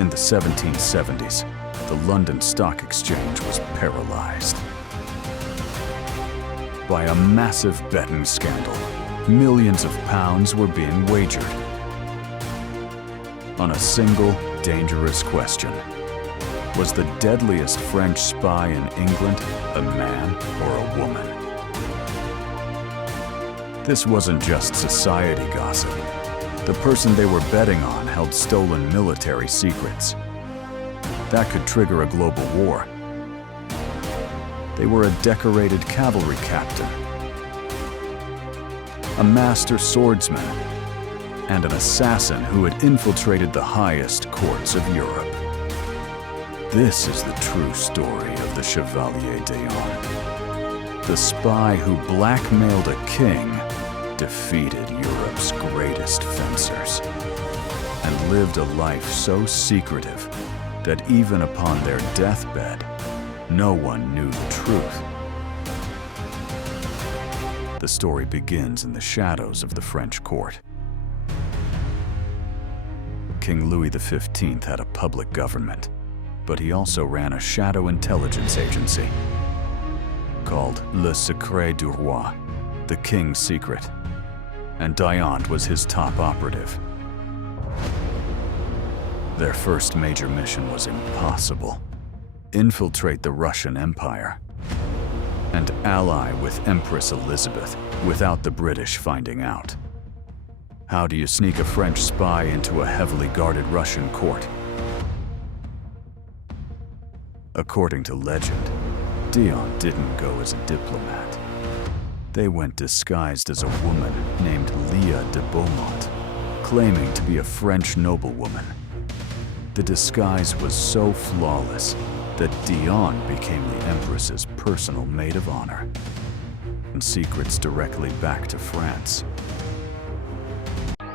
In the 1770s, the London Stock Exchange was paralyzed by a massive betting scandal. Millions of pounds were being wagered on a single dangerous question. Was the deadliest French spy in England a man or a woman? This wasn't just society gossip. The person they were betting on held stolen military secrets. That could trigger a global war. They were a decorated cavalry captain, a master swordsman, and an assassin who had infiltrated the highest courts of Europe. This is the true story of the Chevalier d'Eon, the spy who blackmailed a king, defeated Europe's greatest fencers, and lived a life so secretive that even upon their deathbed, no one knew the truth. The story begins in the shadows of the French court. King Louis XV had a public government, but he also ran a shadow intelligence agency called Le Secret du Roi, the King's Secret, and d'Eon was his top operative. Their first major mission was impossible: infiltrate the Russian Empire and ally with Empress Elizabeth without the British finding out. How do you sneak a French spy into a heavily guarded Russian court? According to legend, d'Eon didn't go as a diplomat. They went disguised as a woman named Leah de Beaumont, claiming to be a French noblewoman. The disguise was so flawless that d'Eon became the Empress's personal maid of honor, and secrets directly back to France.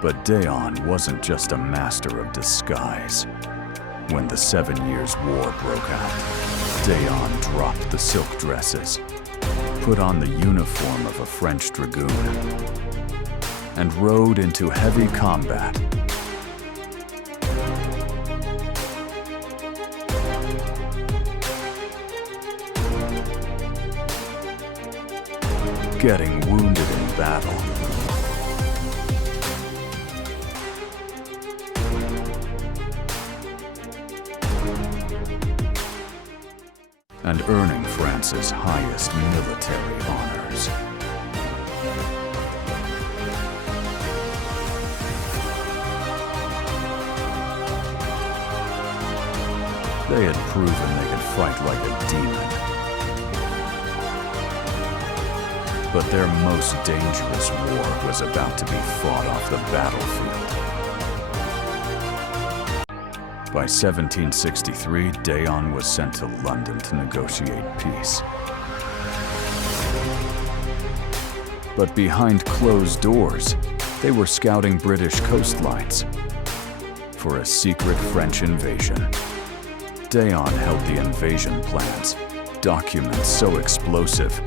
But d'Eon wasn't just a master of disguise. When the 7 Years' War broke out, d'Eon dropped the silk dresses, put on the uniform of a French dragoon, and rode into heavy combat. Getting wounded in battle. And earning France's highest military honors. They had proven they could fight like a demon. But their most dangerous war was about to be fought off the battlefield. By 1763, d'Eon was sent to London to negotiate peace. But behind closed doors, they were scouting British coastlines for a secret French invasion. d'Eon held the invasion plans, documents so explosive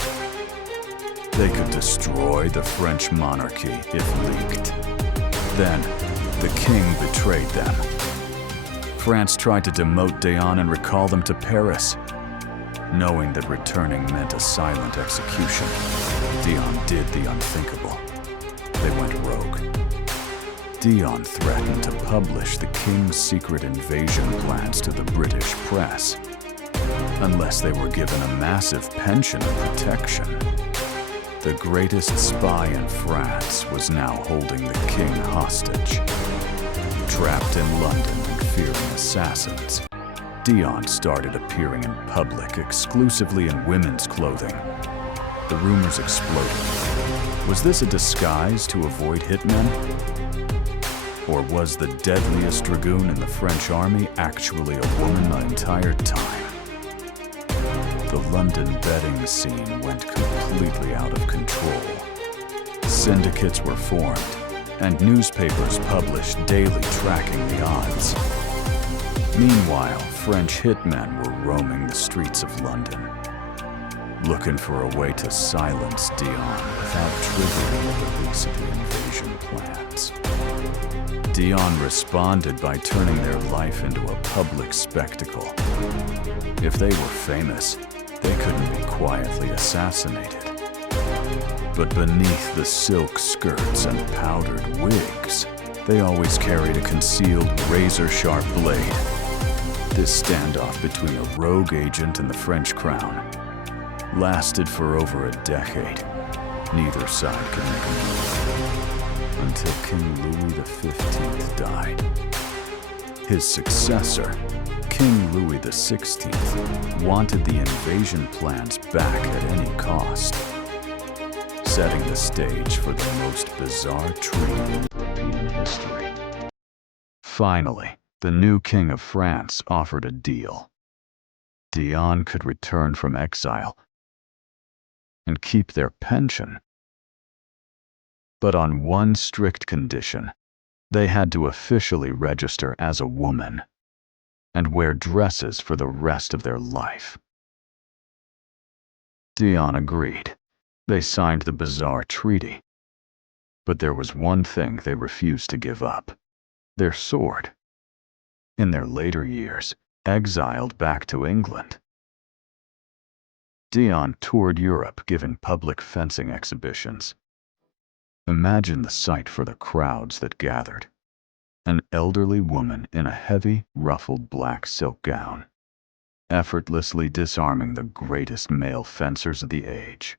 they could destroy the French monarchy if leaked. Then, the king betrayed them. France tried to demote d'Eon and recall them to Paris. Knowing that returning meant a silent execution, d'Eon did the unthinkable. They went rogue. d'Eon threatened to publish the king's secret invasion plans to the British press, unless they were given a massive pension of protection. The greatest spy in France was now holding the king hostage. Trapped in London and fearing assassins, d'Eon started appearing in public exclusively in women's clothing. The rumors exploded. Was this a disguise to avoid hitmen? Or was the deadliest dragoon in the French army actually a woman the entire time? The London betting scene went completely out of control. Syndicates were formed, and newspapers published daily tracking the odds. Meanwhile, French hitmen were roaming the streets of London. looking for a way to silence Dion without triggering the release of the invasion plans. Dion responded by turning their life into a public spectacle. If they were famous, they couldn't be quietly assassinated. But beneath the silk skirts and powdered wigs, they always carried a concealed razor-sharp blade. This standoff between a rogue agent and the French crown lasted for over a decade. Neither side could make a move until King Louis XV died. His successor, King Louis XVI, wanted the invasion plans back at any cost, setting the stage for the most bizarre treaty in European history. Finally, the new King of France offered a deal. Dion could return from exile and keep their pension, but on one strict condition: they had to officially register as a woman and wear dresses for the rest of their life. Dion agreed. They signed the bizarre treaty. But there was one thing they refused to give up: their sword. In their later years, exiled back to England, Dion toured Europe giving public fencing exhibitions. Imagine the sight for the crowds that gathered. An elderly woman in a heavy, ruffled black silk gown, effortlessly disarming the greatest male fencers of the age.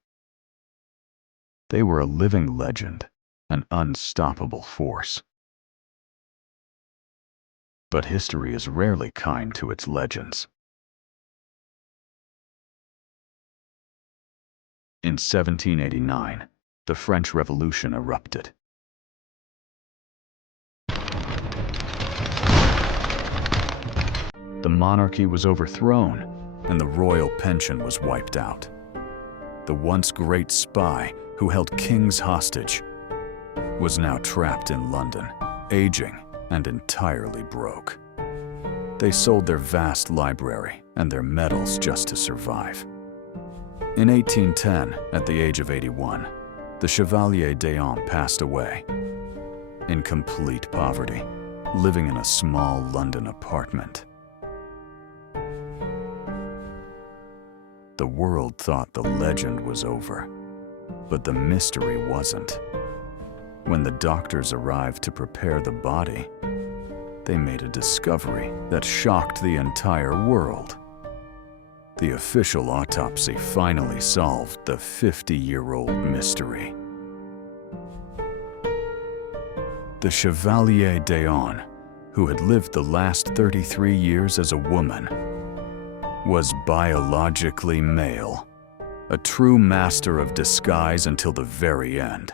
They were a living legend, an unstoppable force. But history is rarely kind to its legends. In 1789, the French Revolution erupted. The monarchy was overthrown, and the royal pension was wiped out. The once great spy who held kings hostage was now trapped in London, aging and entirely broke. They sold their vast library and their medals just to survive. In 1810, at the age of 81, the Chevalier passed away. In complete poverty, living in a small London apartment. The world thought the legend was over, but the mystery wasn't. When the doctors arrived to prepare the body, they made a discovery that shocked the entire world. The official autopsy finally solved the 50-year-old mystery. The Chevalier d'Eon, who had lived the last 33 years as a woman, was biologically male, a true master of disguise until the very end.